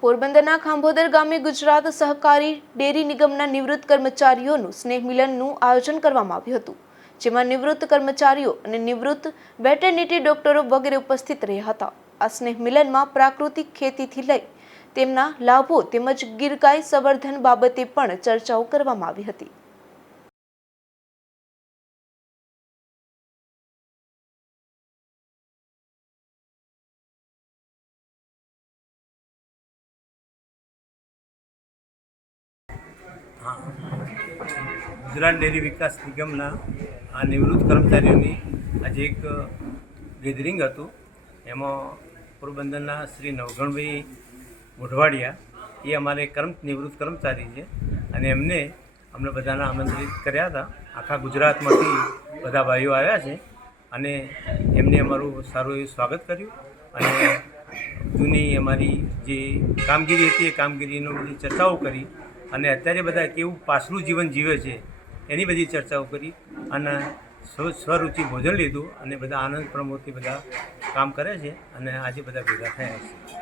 પોરબંદરના ખાંભોદર ગામે ગુજરાત સહકારી ડેરી નિગમના નિવૃત્ત કર્મચારીઓનું સ્નેહ મિલનનું આયોજન કરવામાં આવ્યું હતું, જેમાં નિવૃત્ત કર્મચારીઓ અને નિવૃત્ત વેટરનિટી ડોક્ટરો વગેરે ઉપસ્થિત રહ્યા હતા. આ સ્નેહ મિલનમાં પ્રાકૃતિક ખેતીથી લઈ તેમના લાભો તેમજ ગીરગાય સંવર્ધન બાબતે પણ ચર્ચાઓ કરવામાં આવી હતી. ગુજરાત ડેરી વિકાસ નિગમના આ નિવૃત્ત કર્મચારીઓની આજે એક ગેધરિંગ હતું. એમાં પોરબંદરના શ્રી નવગણભાઈ મોઢવાડિયા, એ અમારે કર્મ, નિવૃત્ત કર્મચારી છે અને એમને અમને બધાને આમંત્રિત કર્યા હતા. આખા ગુજરાતમાંથી બધા ભાઈઓ આવ્યા છે અને એમને અમારું સારું એવું સ્વાગત કર્યું અને જૂની અમારી જે કામગીરી હતી, એ કામગીરીનો બધી ચર્ચાઓ કરી અને અત્યારે બધા કેવું પાછલું જીવન જીવે છે, એની બધી ચર્ચાઓ કરી અને સ્વ, સ્વરૂચિ ભોજન લીધું અને બધા આનંદ પ્રમોદથી બધા કામ કરે છે અને આજે બધા ભેગા થયા છે.